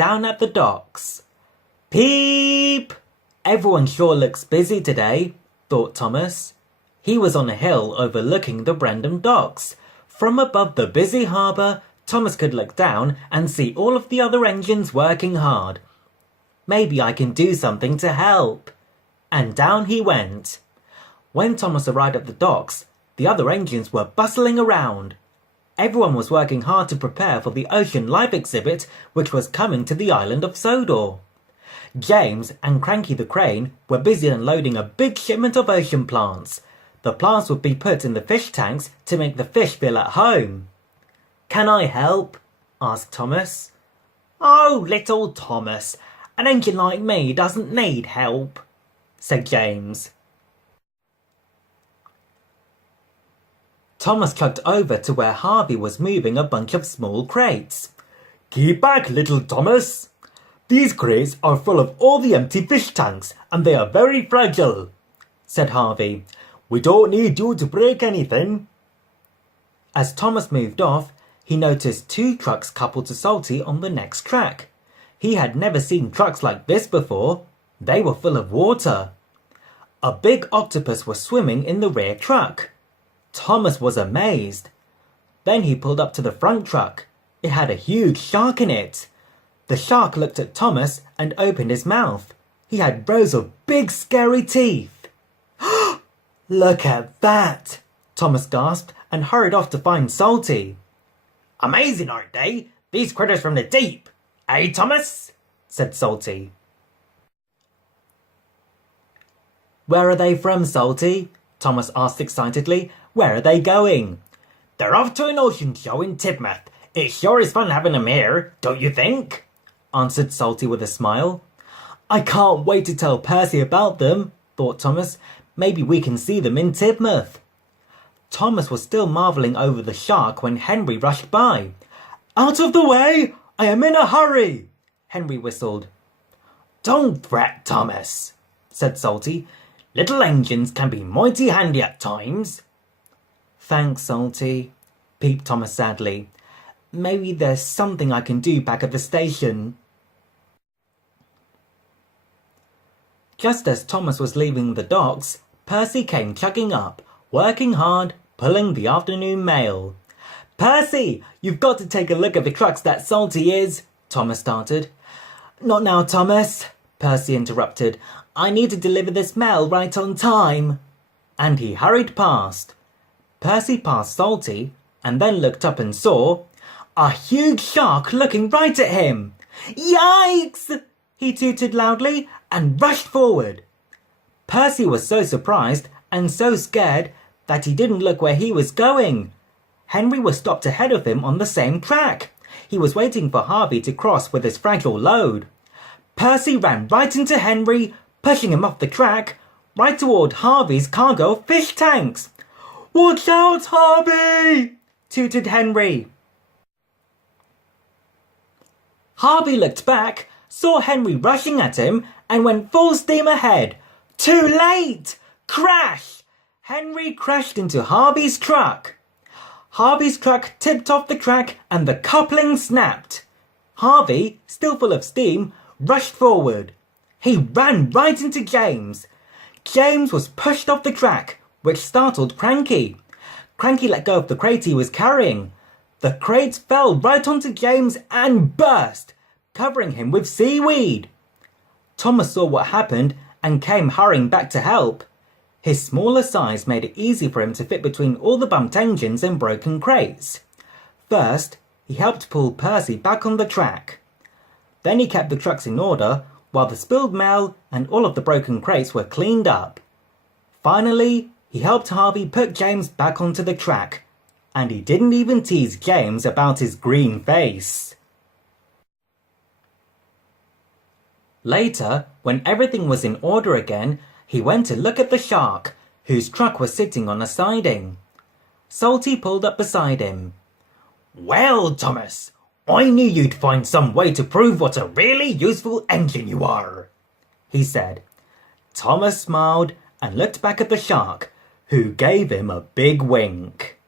down at the docks. Peep! Everyone sure looks busy today, thought Thomas. He was on a hill overlooking the Brendam docks. From above the busy harbour, Thomas could look down and see all of the other engines working hard. Maybe I can do something to help. And down he went. When Thomas arrived at the docks, the other engines were bustling around. Everyone was working hard to prepare for the Ocean Life exhibit which was coming to the island of Sodor. James and Cranky the Crane were busy unloading a big shipment of ocean plants. The plants would be put in the fish tanks to make the fish feel at home. "Can I help?" asked Thomas. "Oh, little Thomas, an engine like me doesn't need help," said James. Thomas chugged over to where Harvey was moving a bunch of small crates. "Keep back, little Thomas. These crates are full of all the empty fish tanks and they are very fragile," said Harvey. "We don't need you to break anything." As Thomas moved off, he noticed 2 trucks coupled to Salty on the next track. He had never seen trucks like this before. They were full of water. A big octopus was swimming in the rear truck. Thomas was amazed. Then he pulled up to the front truck. It had a huge shark in it. The shark looked at Thomas and opened his mouth. He had rows of big scary teeth. "Look at that!" Thomas gasped and hurried off to find Salty. "Amazing, aren't they? These critters from the deep. Eh, Thomas?" said Salty. "Where are they from, Salty?" Thomas asked excitedly. "Where are they going?" "They're off to an ocean show in Tidmouth. It sure is fun having them here, don't you think?" answered Salty with a smile. "I can't wait to tell Percy about them," thought Thomas. "Maybe we can see them in Tidmouth." Thomas was still marvelling over the shark when Henry rushed by. "Out of the way! I am in a hurry!" Henry whistled. "Don't fret, Thomas," said Salty. "Little engines can be mighty handy at times." "Thanks, Salty," peeped Thomas sadly. "Maybe there's something I can do back at the station." Just as Thomas was leaving the docks, Percy came chugging up, working hard, pulling the afternoon mail. "Percy, you've got to take a look at the trucks that Salty is," Thomas started. "Not now, Thomas," Percy interrupted. "I need to deliver this mail right on time." And he hurried past. Percy passed Salty and then looked up and saw a huge shark looking right at him. "Yikes!" he tooted loudly and rushed forward. Percy was so surprised and so scared that he didn't look where he was going. Henry was stopped ahead of him on the same track. He was waiting for Harvey to cross with his fragile load. Percy ran right into Henry, pushing him off the track, right toward Harvey's cargo of fish tanks. "Watch out, Harvey!" tooted Henry. Harvey looked back, saw Henry rushing at him, and went full steam ahead. Too late! Crash! Henry crashed into Harvey's truck. Harvey's truck tipped off the track and the coupling snapped. Harvey, still full of steam, rushed forward. He ran right into James. James was pushed off the track, which startled Cranky. Cranky let go of the crate he was carrying. The crate fell right onto James and burst, covering him with seaweed. Thomas saw what happened and came hurrying back to help. His smaller size made it easy for him to fit between all the bumped engines and broken crates. First, he helped pull Percy back on the track. Then he kept the trucks in order while the spilled mail and all of the broken crates were cleaned up. Finally, he helped Harvey put James back onto the track, and he didn't even tease James about his green face. Later, when everything was in order again, he went to look at the shark, whose truck was sitting on a siding. Salty pulled up beside him. "Well, Thomas, I knew you'd find some way to prove what a really useful engine you are," he said. Thomas smiled and looked back at the shark, who gave him a big wink.